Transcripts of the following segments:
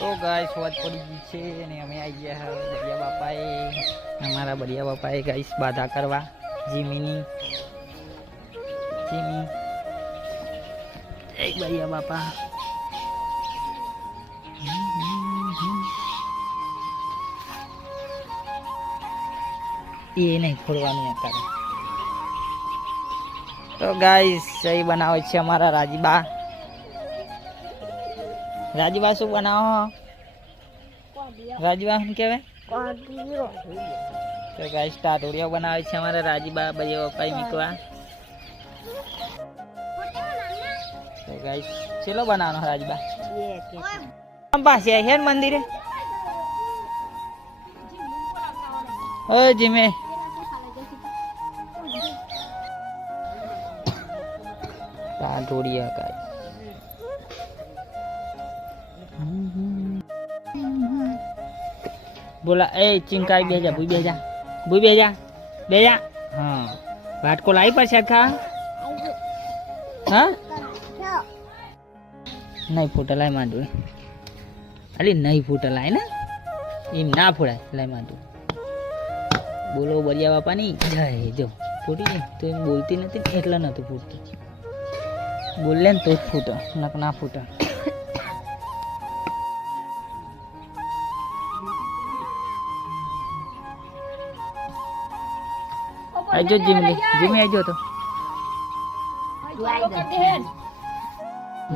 તો ગાઈસ વાત પડી ગઈ છે અને અમે આવી ગયા બરિયા બાપાએ અમારા બરિયા બાપાએ ગાઈસ બાધા કરવા જીમી એક બરિયા બાપા એ નહીં ખોલવાની અત્યારે તો ગાઈસ સહી બનાવે છે અમારા રાજીબા શું બનાવો રાજીબા શું કહેવાય તો ગાઈસ ટાટોરિયા બનાવે છે અમારા રાજીબા બરિયા બાપાએ મીકવા તો ગાઈસ ચેલો બનાવવાનો રાજીબા પાસે હેર મંદિરે ઓય જીમે ટાટોરિયા ગાઈસ बोला ए चिंकाई बेजा बुई बेजा हाँ बाट को लाई पर शायद खा हाँ नहीं फूटा लाई मांडू अरे नहीं फूटा लाई ना इम ना फूटा लाई मांडू बोलो बरिया बापा नहीं जय जो फूटी नहीं तो एम बोलती नहीं एटला न तो फूटती बोल ले तो फूटो नक ना फूटा आजो जिम आजो तो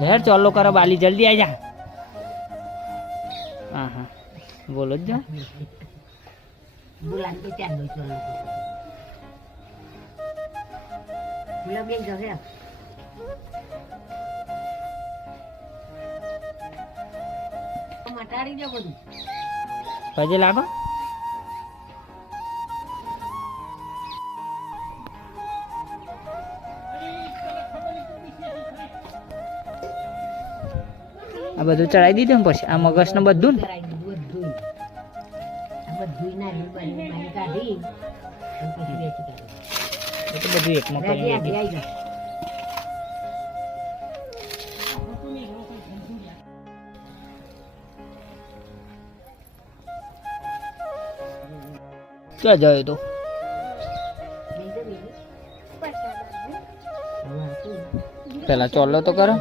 घर चलो करो बाली जल्दी आ जा हाँ हाँ बोलो जो bulan itu can đối tượng bulan biên rồi hả mà ta đi đâu rồi पजे लागो આ બધું ચડાવી દીધું ને પછી આ મગજ ને બધું તો બધું એકમાં કરી દીધું ક્યાં જાય તો પેલા ચોલો તો કરો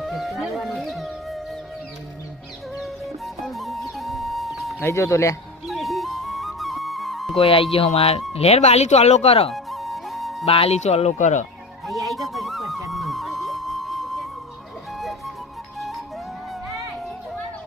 आई जो तो ले कोई आई गयो हमार लेर बाली चालो करो